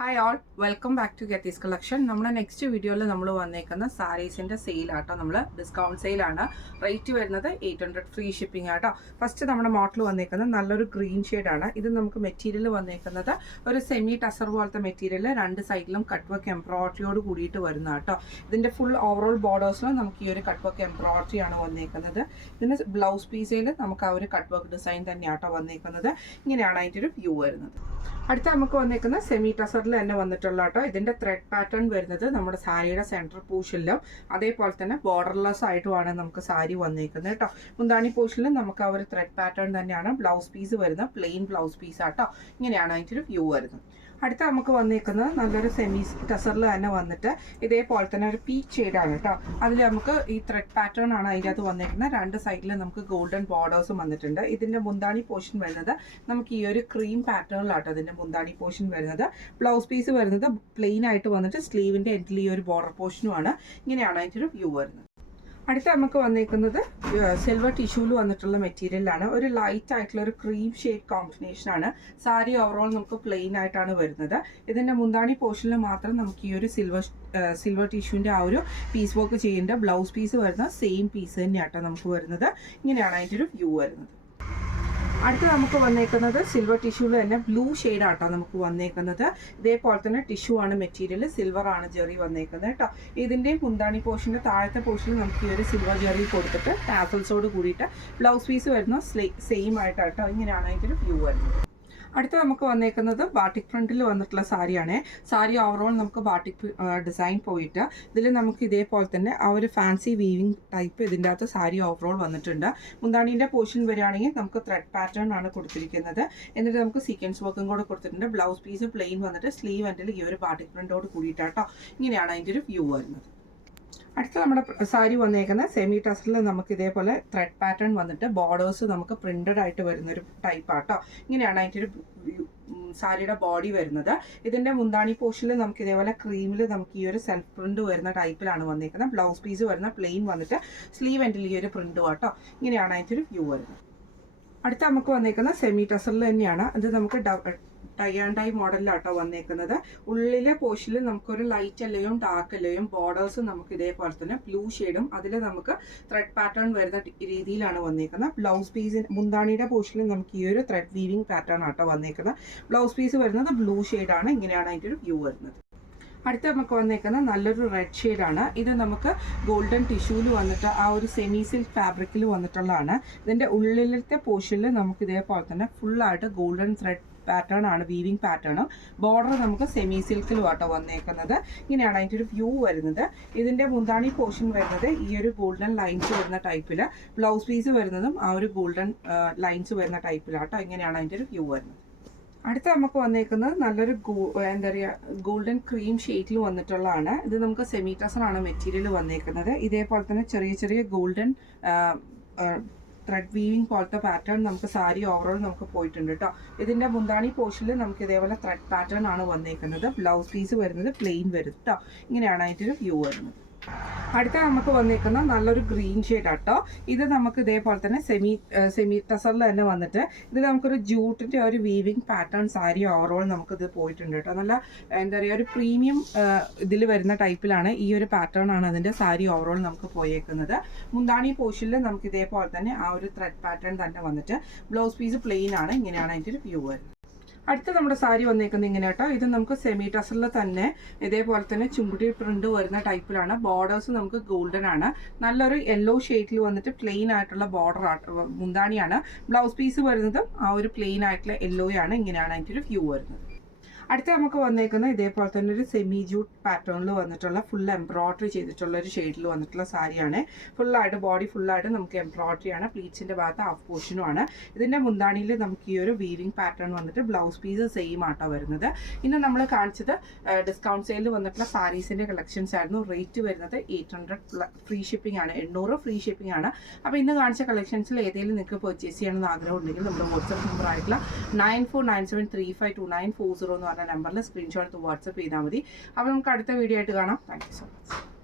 Hi all welcome back to Geethi's collection. നമ്മുടെ next വീഡിയോയിൽ നമ്മൾ വന്നേക്കുന്ന സാരീസിൻ്റെ സെയിലാട്ടോ. നമ്മൾ ഡിസ്കൗണ്ട് സെയിലാണ്. റേറ്റ് വരുന്നത് 800 ഫ്രീ ഷിപ്പിംഗ് ആട്ടോ. ഫസ്റ്റ് നമ്മുടെ മോഡൽ വന്നേക്കുന്നത് നല്ലൊരു ഗ്രീൻ ഷെയ്ഡാണ്. ഇത് നമുക്ക് മെറ്റീരിയൽ വന്നേക്കുന്നത് ഒരു സെമി ടസർ പോലത്തെ മെറ്റീരിയൽ, രണ്ട് സൈഡിലും കട്ട് വർക്ക് എംബ്രോയിഡറിയോട് കൂടിയിട്ട് വരുന്ന കേട്ടോ. ഇതിൻ്റെ ഫുൾ ഓവറോൾ ബോർഡേഴ്സിലും നമുക്ക് ഈ ഒരു കട്ട് വർക്ക് എംബ്രോയിഡറി ആണ് വന്നേക്കുന്നത്. ഇതിന് ബ്ലൗസ് പീസയിൽ നമുക്ക് ആ ഒരു കട്ട് വർക്ക് ഡിസൈൻ തന്നെയാട്ടോ വന്നേക്കുന്നത്. ഇങ്ങനെയാണ് അതിൻ്റെ ഒരു വ്യൂ വരുന്നത്. അടുത്ത നമുക്ക് വന്നേക്കുന്ന സെമി ടസറിൽ തന്നെ വന്നിട്ടുള്ള കേട്ടോ. ഇതിന്റെ ത്രെഡ് പാറ്റേൺ വരുന്നത് നമ്മുടെ സാരിയുടെ സെൻട്രൽ പോർഷനിലും അതേപോലെ തന്നെ ബോർഡർലെസ് ആയിട്ടുമാണ് നമുക്ക് സാരി വന്നേക്കുന്നത് കേട്ടോ. മുന്താണി പോർഷനിലും നമുക്ക് ആ ഒരു ത്രെഡ് പാറ്റേൺ തന്നെയാണ്. ബ്ലൗസ് പീസ് വരുന്നത് പ്ലെയിൻ ബ്ലൗസ് പീസ് ആട്ടോ. ഇങ്ങനെയാണ് അതിൻ്റെ ഒരു വ്യൂ വരുന്നത്. അടുത്ത നമുക്ക് വന്നേക്കുന്നത് നല്ലൊരു സെമി ടസറിൽ തന്നെ വന്നിട്ട് ഇതേപോലെ തന്നെ ഒരു പീച്ച് ഷെയ്ഡാണ് കേട്ടോ. അതിൽ നമുക്ക് ഈ ത്രെഡ് പാറ്റേൺ ആണ് അതിൻ്റെ അകത്ത് വന്നേക്കുന്നത്. രണ്ട് സൈഡിൽ നമുക്ക് ഗോൾഡൻ ബോർഡേഴ്സും വന്നിട്ടുണ്ട്. ഇതിൻ്റെ മുന്താണി പോർഷൻ വരുന്നത് നമുക്ക് ഈ ഒരു ക്രീം പാറ്റേണിലാട്ടോ ഇതിൻ്റെ മുന്താണി പോർഷൻ വരുന്നത്. ബ്ലൗസ് പീസ് വരുന്നത് പ്ലെയിൻ ആയിട്ട് വന്നിട്ട് സ്ലീവിൻ്റെ എൻഡിൽ ഈ ഒരു ബോർഡർ പോർഷനുമാണ്. ഇങ്ങനെയാണ് അതിൻ്റെ ഒരു വ്യൂ വരുന്നത്. അടുത്ത നമുക്ക് വന്നേക്കുന്നത് സിൽവർ ടിഷ്യൂല് വന്നിട്ടുള്ള മെറ്റീരിയലാണ്. ഒരു ലൈറ്റ് ആയിട്ടുള്ള ഒരു ക്രീം ഷെയ്ഡ് കോമ്പിനേഷനാണ്. സാരി ഓവറോൾ നമുക്ക് പ്ലെയിൻ ആയിട്ടാണ് വരുന്നത്. ഇതിൻ്റെ മുന്താണി പോർഷനിൽ മാത്രം നമുക്ക് ഈ ഒരു സിൽവർ ടിഷ്യൂവിൻ്റെ ആ ഒരു പീസ് വർക്ക് ചെയ്യേണ്ട ബ്ലൗസ് പീസ് വരുന്ന സെയിം പീസ് തന്നെയാട്ടോ നമുക്ക് വരുന്നത്. ഇങ്ങനെയാണ് അതിൻ്റെ ഒരു വ്യൂ വരുന്നത്. അടുത്ത് നമുക്ക് വന്നേക്കുന്നത് സിൽവർ ടിഷ്യൂവിൽ തന്നെ ബ്ലൂ ഷെയ്ഡാട്ടോ നമുക്ക് വന്നേക്കുന്നത്. ഇതേപോലെ തന്നെ ടിഷ്യൂ ആണ് മെറ്റീരിയൽ, സിൽവർ ആണ് ജെറി വന്നേക്കുന്നത് കേട്ടോ. ഇതിൻ്റെ മുന്താണി പോർഷൻ്റെ താഴത്തെ പോർഷനിൽ നമുക്ക് ഈ ഒരു സിൽവർ ജെറി കൊടുത്തിട്ട് ടാസൽസോട് കൂടിയിട്ട് ബ്ലൗസ് പീസ് വരുന്ന സെയിം ആയിട്ടാട്ടോ. ഇങ്ങനെയാണ് അതിൻ്റെ ഒരു വ്യൂ വരുന്നത്. അടുത്ത നമുക്ക് വന്നേക്കുന്നത് ബാട്ടിക് ഫ്രണ്ടിൽ വന്നിട്ടുള്ള സാരിയാണ്. സാരി ഓവറോൾ നമുക്ക് ബാട്ടിക് ഡിസൈൻ പോയിട്ട് ഇതിൽ നമുക്ക് ഇതേപോലെ തന്നെ ആ ഒരു ഫാൻസി വീവിങ് ടൈപ്പ് ഇതിൻ്റെ അകത്ത് സാരി ഓവറോൾ വന്നിട്ടുണ്ട്. മുന്താണീൻ്റെ പോർഷൻ വരികയാണെങ്കിൽ നമുക്ക് ത്രെഡ് പാറ്റേൺ ആണ് കൊടുത്തിരിക്കുന്നത്. എന്നിട്ട് നമുക്ക് സീക്വൻസ് വർക്കും കൂടെ കൊടുത്തിട്ടുണ്ട്. ബ്ലൗസ് പീസ് പ്ലെയിൻ വന്നിട്ട് സ്ലീവ് എൻഡിൽ ഈ ഒരു ബാട്ടിക് ഫ്രണ്ടോട് കൂടിയിട്ടാട്ടോ. ഇങ്ങനെയാണ് അതിൻ്റെ ഒരു വ്യൂ വരുന്നത്. അടുത്ത നമ്മുടെ സാരി വന്നേക്കുന്ന സെമി ടസറിൽ നമുക്ക് ഇതേപോലെ ത്രെഡ് പാറ്റേൺ വന്നിട്ട് ബോർഡേഴ്സ് നമുക്ക് പ്രിന്റഡ് ആയിട്ട് വരുന്നൊരു ടൈപ്പ് ആട്ടോ. ഇങ്ങനെയാണ് അതിൻ്റെ ഒരു സാരിയുടെ ബോഡി വരുന്നത്. ഇതിൻ്റെ മുന്താണി പോർഷനിൽ നമുക്ക് ഇതേപോലെ ക്രീമിൽ നമുക്ക് ഈ ഒരു സെൽഫ് പ്രിന്റ് വരുന്ന ടൈപ്പിലാണ് വന്നേക്കുന്നത്. ബ്ലൗസ് പീസ് വരുന്ന പ്ലെയിൻ വന്നിട്ട് സ്ലീവ് എൻഡിൽ ഈ ഒരു പ്രിന്റും ആട്ടോ. ഇങ്ങനെയാണ് അതിൻ്റെ ഒരു വ്യൂ വരുന്നത്. അടുത്ത നമുക്ക് വന്നേക്കുന്ന സെമി ടസറിൽ തന്നെയാണ്. അത് നമുക്ക് ടൈ ആൻഡ് ഡൈ മോഡലിലാട്ടോ വന്നേക്കുന്നത്. ഉള്ളിലെ പോർഷനിൽ നമുക്കൊരു ലൈറ്റ് യെല്ലോയും ഡാർക്ക് യെല്ലോയും ബോർഡേഴ്സും നമുക്ക് ഇതേപോലെ തന്നെ ബ്ലൂ ഷെയ്ഡും അതിൽ നമുക്ക് ത്രെഡ് പാറ്റേൺ വരുന്ന രീതിയിലാണ് വന്നേക്കുന്നത്. ബ്ലൗസ് പീസിന് മുന്താണിയുടെ പോർഷനിൽ നമുക്ക് ഈ ഒരു ത്രെഡ് വീവിങ് പാറ്റേൺ ആട്ടോ വന്നേക്കുന്നത്. ബ്ലൗസ് പീസ് വരുന്നത് ബ്ലൂ ഷെയ്ഡാണ്. ഇങ്ങനെയാണ് അതിൻ്റെ ഒരു വ്യൂ വരുന്നത്. അടുത്ത നമുക്ക് വന്നേക്കുന്ന നല്ലൊരു റെഡ് ഷെയ്ഡാണ്. ഇത് നമുക്ക് ഗോൾഡൻ ടിഷ്യൂവിൽ വന്നിട്ട് ആ ഒരു സെമി സിൽക്ക് ഫാബ്രിക്കിൽ വന്നിട്ടുള്ളതാണ്. ഇതിൻ്റെ ഉള്ളിലത്തെ പോർഷനിൽ നമുക്ക് ഇതേപോലെ തന്നെ ഫുള്ളായിട്ട് ഗോൾഡൻ ത്രെഡ് പാറ്റേൺ ആണ്, വീവിങ് പാറ്റേൺ. ബോർഡർ നമുക്ക് സെമി സിൽക്കിലും ആട്ടോ വന്നേക്കുന്നത്. ഇങ്ങനെയാണ് അതിൻ്റെ ഒരു വ്യൂ വരുന്നത്. ഇതിൻ്റെ മുന്താണി പോർഷൻ വരുന്നത് ഈ ഒരു ഗോൾഡൻ ലൈൻസ് വരുന്ന ടൈപ്പിൽ, ബ്ലൗസ് പീസ് വരുന്നതും ആ ഒരു ഗോൾഡൻ ലൈൻസ് വരുന്ന ടൈപ്പിലാട്ടോ. ഇങ്ങനെയാണ് അതിൻ്റെ ഒരു വ്യൂ വരുന്നത്. അടുത്ത നമുക്ക് വന്നേക്കുന്നത് നല്ലൊരു എന്താ പറയുക ഗോൾഡൻ ക്രീം ഷെയ്ഡിൽ വന്നിട്ടുള്ളതാണ്. ഇത് നമുക്ക് സെമി ടസറാണ് മെറ്റീരിയൽ വന്നേക്കുന്നത്. ഇതേപോലെ തന്നെ ചെറിയ ചെറിയ ഗോൾഡൻ ത്രെഡ് വീവിങ് പോലത്തെ പാറ്റേൺ നമുക്ക് സാരി ഓവറോൾ നമുക്ക് പോയിട്ടുണ്ട് കേട്ടോ. ഇതിൻ്റെ മുന്താണി പോർഷനിൽ നമുക്ക് ഇതേപോലെ ത്രെഡ് പാറ്റേൺ ആണ് വന്നേക്കുന്നത്. ബ്ലൗസ് പീസ് വരുന്നത് പ്ലെയിൻ വരും കേട്ടോ. ഇങ്ങനെയാണ് അതിൻ്റെ ഒരു വ്യൂ വരുന്നത്. അടുത്ത നമുക്ക് വന്നേക്കുന്ന നല്ലൊരു ഗ്രീൻ ഷെയ്ഡ് ആട്ടോ. ഇത് നമുക്ക് ഇതേപോലെ തന്നെ സെമി ടസറിൽ തന്നെ വന്നിട്ട് ഇതിൽ നമുക്കൊരു ജൂട്ടിൻ്റെ ഒരു വീവിങ് പാറ്റേൺ സാരി ഓവറോൾ നമുക്കിത് പോയിട്ടുണ്ട് കേട്ടോ. നല്ല എന്താ പറയുക ഒരു പ്രീമിയം ഇതിൽ വരുന്ന ടൈപ്പിലാണ് ഈ ഒരു പാറ്റേൺ ആണ് അതിൻ്റെ സാരി ഓവറോൾ നമുക്ക് പോയേക്കുന്നത്. മുന്താണി പോർഷനിൽ നമുക്ക് ഇതേപോലെ തന്നെ ആ ഒരു ത്രെഡ് പാറ്റേൺ തന്നെ വന്നിട്ട് ബ്ലൗസ് പീസ് പ്ലെയിൻ ആണ്. ഇങ്ങനെയാണ് അതിൻ്റെ ഒരു വ്യൂ വരുന്നത്. അടുത്ത നമ്മുടെ സാരി വന്നേക്കുന്നത് ഇങ്ങനെ കേട്ടോ. ഇത് നമുക്ക് സെമി ടസറിൽ തന്നെ ഇതേപോലെ തന്നെ ചുമ്പുടി പ്രിന്റ് വരുന്ന ടൈപ്പിലാണ്. ബോർഡേഴ്സ് നമുക്ക് ഗോൾഡൻ ആണ്. നല്ലൊരു യെല്ലോ ഷെയ്ഡിൽ വന്നിട്ട് പ്ലെയിൻ ആയിട്ടുള്ള ബോർഡർ മുന്താണിയാണ്. ബ്ലൗസ് പീസ് വരുന്നതും ആ ഒരു പ്ലെയിൻ ആയിട്ടുള്ള യെല്ലോയാണ്. ഇങ്ങനെയാണ് അതിൻ്റെ ഒരു വ്യൂ വരുന്നത്. അടുത്ത നമുക്ക് വന്നേക്കുന്ന ഇതേപോലെ തന്നെ ഒരു സെമി ജൂട്ട് പാറ്റേണിൽ വന്നിട്ടുള്ള ഫുൾ എംബ്രോയിഡറി ചെയ്തിട്ടുള്ള ഒരു ഷെയ്ഡിൽ വന്നിട്ടുള്ള സാരിയാണ്. ഫുള്ളായിട്ട് ബോഡി ഫുള്ളായിട്ട് നമുക്ക് എംബ്രോയിഡറി ആണ്. പ്ലീറ്റ്സിൻ്റെ ഭാഗത്ത് ഹാഫ് പോർഷനുമാണ്. ഇതിൻ്റെ മുന്താണിയിൽ നമുക്ക് ഈ ഒരു വീവിങ് പാറ്റേൺ വന്നിട്ട് ബ്ലൗസ് പീസ് സെയിം ആട്ടോ വരുന്നത്. ഇന്ന് നമ്മൾ കാണിച്ചത് ഡിസ്കൗണ്ട് സെയിലിൽ വന്നിട്ടുള്ള സാരീസിൻ്റെ കളക്ഷൻസ് ആയിരുന്നു. റേറ്റ് വരുന്നത് 800 ഫ്രീ ഷിപ്പിംഗ് ആണ്. 800 ഫ്രീ ഷിപ്പിംഗ് ആണ്. അപ്പോൾ ഇന്ന് കാണിച്ച കളക്ഷൻസിൽ ഏതെങ്കിലും നിങ്ങൾക്ക് പർച്ചേസ് ചെയ്യണമെന്ന് ആഗ്രഹം ഉണ്ടെങ്കിൽ നമ്മുടെ വാട്സ്ആപ്പ് നമ്പർ ആയിട്ടുള്ള 9497352940 എന്ന് പറഞ്ഞ നമ്പറിൽ സ്ക്രീൻഷോട്ട് വാട്സ്ആപ്പ് ചെയ്താൽ മതി. അപ്പോൾ നമുക്ക് അടുത്ത വീഡിയോ ആയിട്ട് കാണാം. Thank you so much.